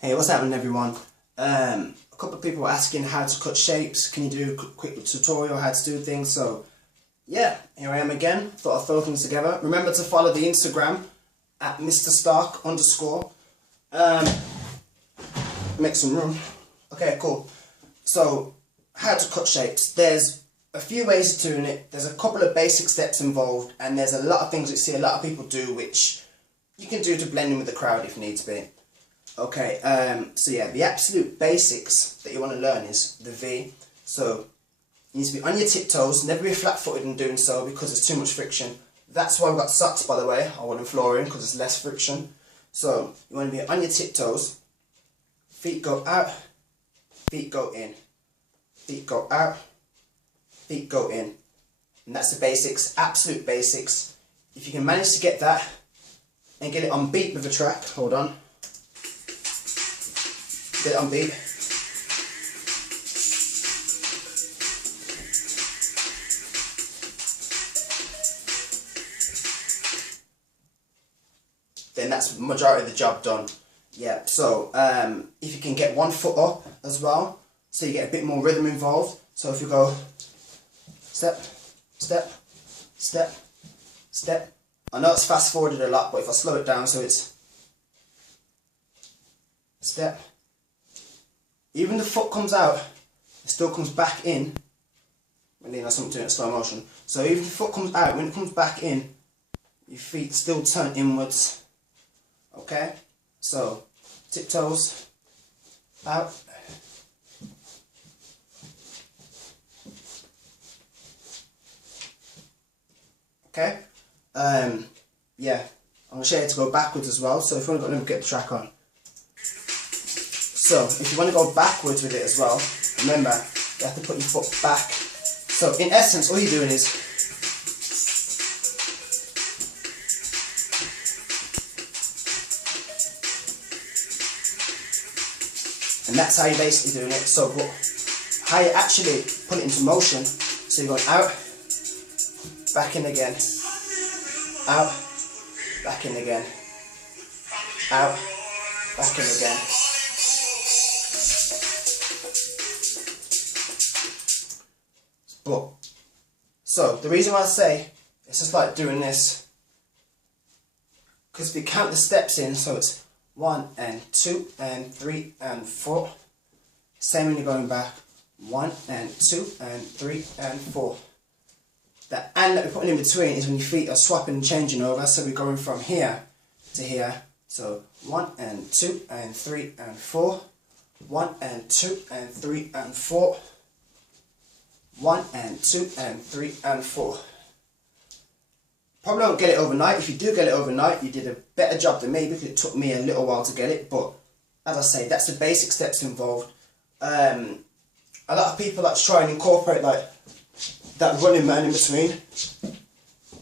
Hey, what's happening everyone? A couple of people were asking how to cut shapes. Can you do a quick tutorial how to do things? So yeah, here I am again. Thought I'd throw things together. Remember to follow the Instagram at Mr. _. Make some room. Okay, cool. So how to cut shapes. There's a few ways of doing it. There's a couple of basic steps involved, and there's a lot of things that you see a lot of people do which you can do to blend in with the crowd if needs be. Okay, so yeah, the absolute basics that you want to learn is the V. So you need to be on your tiptoes, never be flat-footed in doing so because there's too much friction. That's why we've got socks, by the way. I want them flooring because there's less friction. So you want to be on your tiptoes, feet go out, feet go in, feet go out, feet go in. And that's the basics, absolute basics. If you can manage to get that and get it on beat with the track, hold on. Get it on beat. Then that's the majority of the job done. Yeah, so if you can get one foot up as well, so you get a bit more rhythm involved. So if you go step, step, step, step. I know it's fast forwarded a lot, but if I slow it down so it's step. Even the foot comes out, it still comes back in. Really know something to do it in slow motion. So even the foot comes out, when it comes back in, your feet still turn inwards. Okay? So, tiptoes, out. Okay? Yeah, I'm going to show you how to go backwards as well. So if you want to go, get the track on. So, if you want to go backwards with it as well, remember, you have to put your foot back. So, in essence, all you're doing is and that's how you're basically doing it. So, how you actually put it into motion, so you're going out, back in again, out, back in again, out, back in again. So the reason why I say it's just like doing this, because if you count the steps in, so it's 1 and 2 and 3 and 4. Same when you're going back, 1 and 2 and 3 and 4. The and that we're putting in between is when your feet are swapping and changing over. So we're going from here to here. So 1 and 2 and 3 and 4. 1 and 2 and 3 and 4. 1 and 2 and 3 and 4. Probably don't get it overnight. If you do get it overnight, you did a better job than me because it took me a little while to get it. But as I say, that's the basic steps involved. A lot of people like to try and incorporate like that running man in between,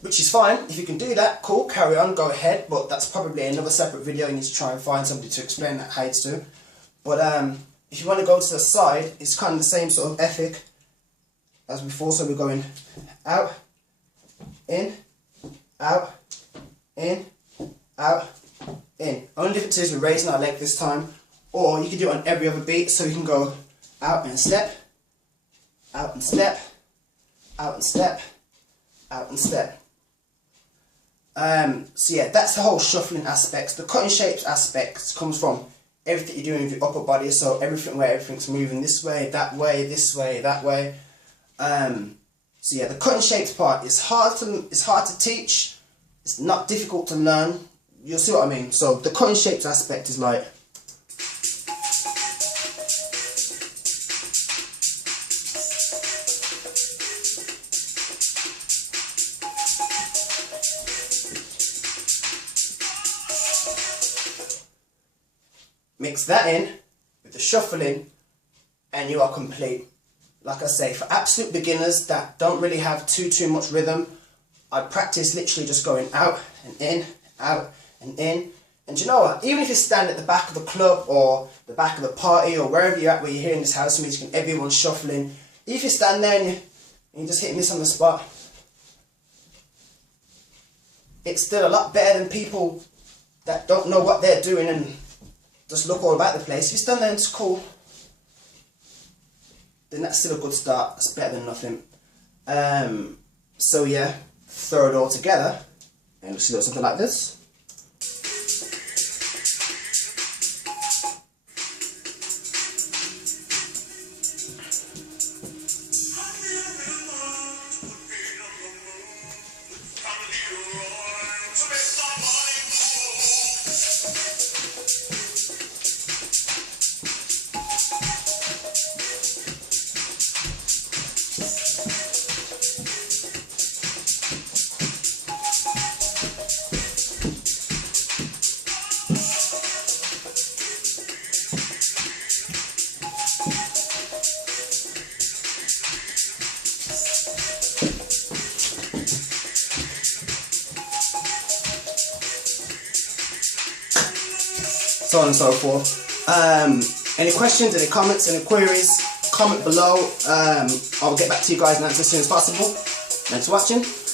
which is fine. If you can do that, cool, carry on, go ahead. But that's probably another separate video. You need to try and find somebody to explain that how to do. But if you want to go to the side, it's kind of the same sort of ethic as before. So we're going out, in, out, in, out, in. Only difference is we're raising our leg this time, or you can do it on every other beat. So you can go out and step, out and step, out and step, out and step. So yeah, that's the whole shuffling aspects. The cutting shapes aspects comes from everything you're doing with your upper body. So everything where everything's moving this way, this way, that way. So yeah, the cutting shapes part is hard to teach. It's not difficult to learn. You'll see what I mean. So the cutting shapes aspect is like mix that in with the shuffling and you are complete. Like I say, for absolute beginners that don't really have too much rhythm, I practice literally just going out and in, out and in. And you know what? Even if you stand at the back of the club or the back of the party or wherever you're at where you're hearing this house music and everyone's shuffling, if you stand there and you just hitting this on the spot, it's still a lot better than people that don't know what they're doing and just look all about the place. If you stand there and it's cool, then that's still a good start. It's better than nothing. So yeah, throw it all together and you'll see something like this. So on and so forth. Any questions, any comments, any queries, comment below. I'll get back to you guys and answer as soon as possible. Thanks for watching.